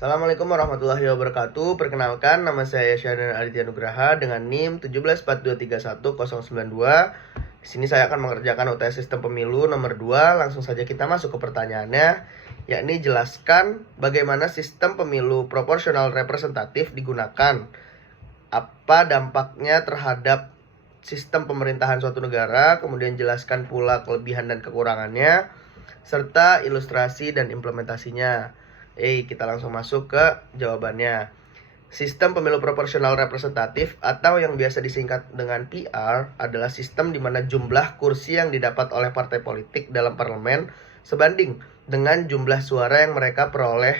Assalamualaikum warahmatullahi wabarakatuh. Perkenalkan, nama saya Syahdan Aditya Nugraha dengan NIM 174231092. Di sini saya akan mengerjakan UTS Sistem Pemilu nomor 2. Langsung saja kita masuk ke pertanyaannya, yakni jelaskan bagaimana sistem pemilu proporsional representatif digunakan. Apa dampaknya terhadap sistem pemerintahan suatu negara, kemudian jelaskan pula kelebihan dan kekurangannya, serta ilustrasi dan implementasinya. Kita langsung masuk ke jawabannya. Sistem pemilu proporsional representatif atau yang biasa disingkat dengan PR adalah sistem di mana jumlah kursi yang didapat oleh partai politik dalam parlemen sebanding dengan jumlah suara yang mereka peroleh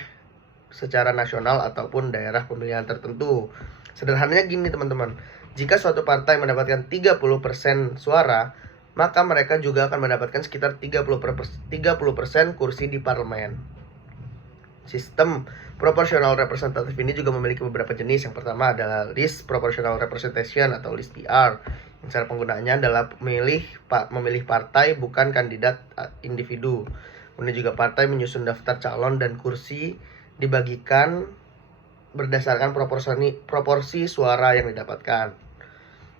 secara nasional ataupun daerah pemilihan tertentu. Sederhananya gini teman-teman, jika suatu partai mendapatkan 30% suara, maka mereka juga akan mendapatkan sekitar 30% kursi di parlemen. Sistem proportional representatif ini juga memiliki beberapa jenis. Yang pertama adalah list proportional representation atau list PR. Yang cara penggunaannya adalah memilih partai bukan kandidat individu. Kemudian juga partai menyusun daftar calon dan kursi dibagikan berdasarkan proporsi suara yang didapatkan.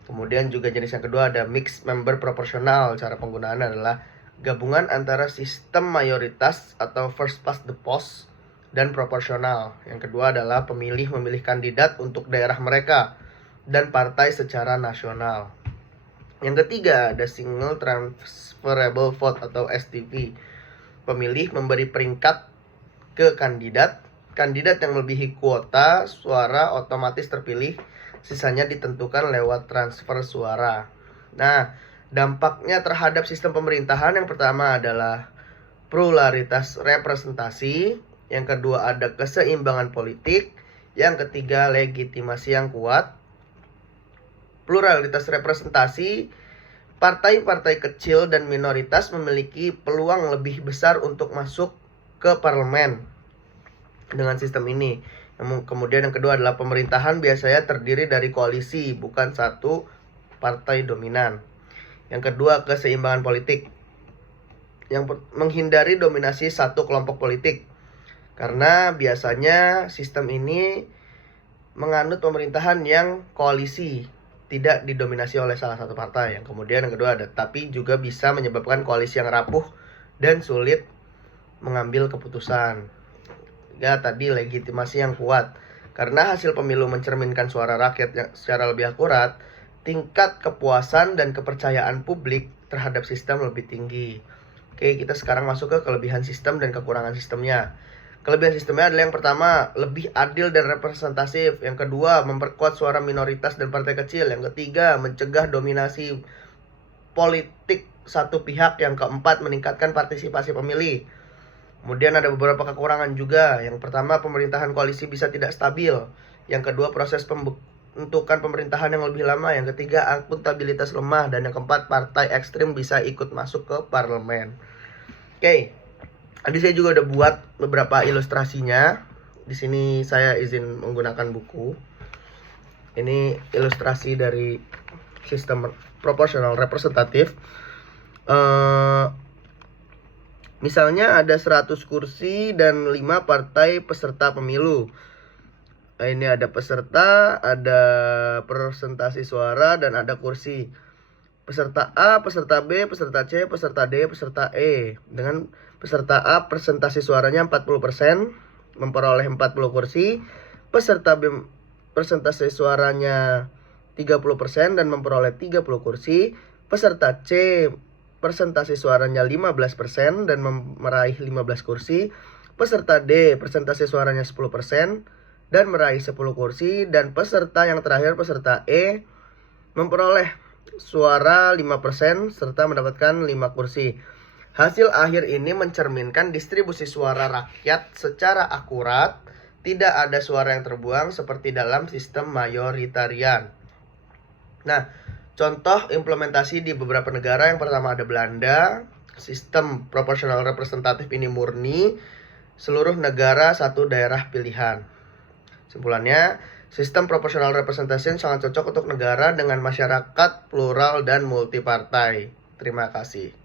Kemudian juga jenis yang kedua ada mixed member proportional. Cara penggunaannya adalah gabungan antara sistem mayoritas atau first past the post dan proporsional. Yang kedua adalah pemilih memilih kandidat untuk daerah mereka dan partai secara nasional. Yang ketiga ada single transferable vote atau STV. Pemilih memberi peringkat ke kandidat yang melebihi kuota suara otomatis terpilih, sisanya ditentukan lewat transfer suara. Nah, dampaknya terhadap sistem pemerintahan yang pertama adalah pluralitas representasi, yang kedua ada keseimbangan politik, yang ketiga legitimasi yang kuat. Pluralitas representasi, partai-partai kecil dan minoritas memiliki peluang lebih besar untuk masuk ke parlemen dengan sistem ini. Kemudian yang kedua adalah pemerintahan biasanya terdiri dari koalisi, bukan satu partai dominan. Yang kedua keseimbangan politik, yang menghindari dominasi satu kelompok politik. Karena biasanya sistem ini menganut pemerintahan yang koalisi, tidak didominasi oleh salah satu partai. Yang kemudian yang kedua ada, tapi juga bisa menyebabkan koalisi yang rapuh dan sulit mengambil keputusan. Ya, tadi legitimasi yang kuat. Karena hasil pemilu mencerminkan suara rakyat yang secara lebih akurat, tingkat kepuasan dan kepercayaan publik terhadap sistem lebih tinggi. Oke, kita sekarang masuk ke kelebihan sistem dan kekurangan sistemnya. Kelebihan sistemnya adalah yang pertama, lebih adil dan representatif. Yang kedua, memperkuat suara minoritas dan partai kecil. Yang ketiga, mencegah dominasi politik satu pihak. Yang keempat, meningkatkan partisipasi pemilih. Kemudian ada beberapa kekurangan juga. Yang pertama, pemerintahan koalisi bisa tidak stabil. Yang kedua, proses pembentukan pemerintahan yang lebih lama. Yang ketiga, akuntabilitas lemah. Dan yang keempat, partai ekstrim bisa ikut masuk ke parlemen. Oke. Tadi saya juga udah buat beberapa ilustrasinya. Di sini saya izin menggunakan buku. Ini ilustrasi dari sistem proporsional representatif. Misalnya ada 100 kursi dan 5 partai peserta pemilu. Ini ada peserta, ada persentase suara, dan ada kursi. Peserta A, peserta B, peserta C, peserta D, peserta E. Dengan peserta A persentase suaranya 40%, memperoleh 40 kursi. Peserta B persentase suaranya 30% dan memperoleh 30 kursi. Peserta C persentase suaranya 15% dan meraih 15 kursi. Peserta D persentase suaranya 10% dan meraih 10 kursi. Dan peserta yang terakhir, peserta E, memperoleh suara 5% serta mendapatkan 5 kursi. Hasil akhir ini mencerminkan distribusi suara rakyat secara akurat, tidak ada suara yang terbuang seperti dalam sistem mayoritarian. Nah, contoh implementasi di beberapa negara, yang pertama ada Belanda. Sistem proporsional representatif ini murni, seluruh negara satu daerah pilihan. Simpulannya, sistem proportional representation sangat cocok untuk negara dengan masyarakat plural dan multipartai. Terima kasih.